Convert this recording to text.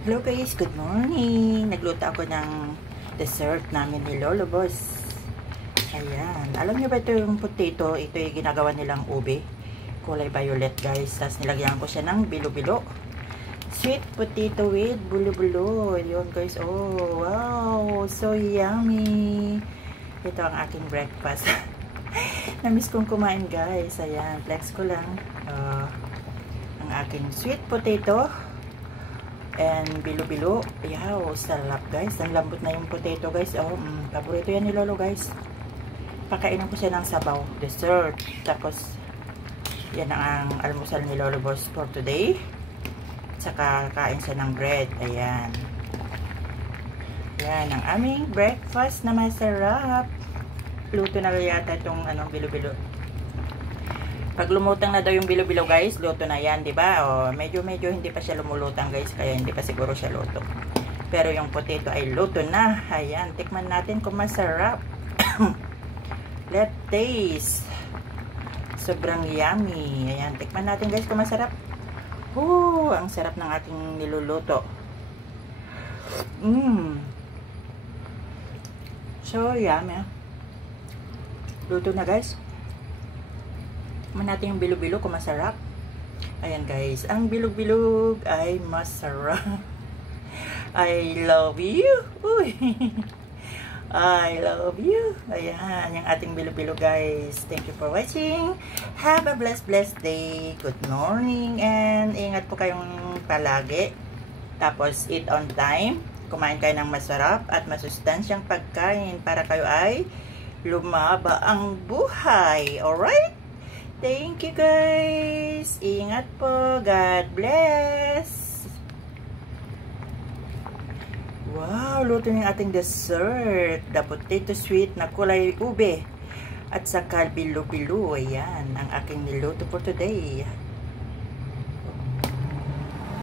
Hello guys, good morning. Nagluto ako ng dessert namin ni Lolo Boss. Ayan. Alam niyo ba ito yung potato? Ito yung ginagawa nilang ube. Kulay violet guys. Tapos nilagyan ko siya ng bilo-bilo. Sweet potato with bulo-bulo. Yun guys. Oh, wow. So yummy. Ito ang aking breakfast. Namiss kong kumain guys. Ayan. Flex ko lang. Ang aking sweet potato. And bilo-bilo. Yaw, sarap guys. Ang lambot na yung potato guys. Oh, paborito yan ni Lolo guys. Pakainan ko siya ng sabaw. Dessert. Tapos, yan ang almusal ni Lolo Boss for today. Tsaka kain siya ng bread. Ayan. Yan ang aming breakfast na masarap. Luto na yata itong bilo-bilo. Pag lumutang na daw yung bilo-bilo guys, luto na yan, di ba? O, medyo hindi pa siya lumulutang guys, kaya hindi pa siguro siya luto. Pero yung potato ay luto na. Ayan, tikman natin kung masarap. Let's taste. Sobrang yummy. Ayan, tikman natin guys kung masarap. Ang sarap ng ating niluluto. So yummy. Luto na guys. Tikman natin yung bilog-bilog kung masarap. Ayan guys, ang bilog-bilog ay masarap. I love you. Uy. I love you. Ayan, yung ating bilog-bilog guys. Thank you for watching. Have a blessed day. Good morning and ingat po kayong palagi. Tapos eat on time. Kumain kayo ng masarap at masustansyang pagkain para kayo ay lumaba ang buhay. Alright? Thank you guys. Ingat po. God bless. Wow, luto ng ating dessert. The potato sweet na kulay ube. At saka bilo-bilo. Ayan, ang aking niluto for today.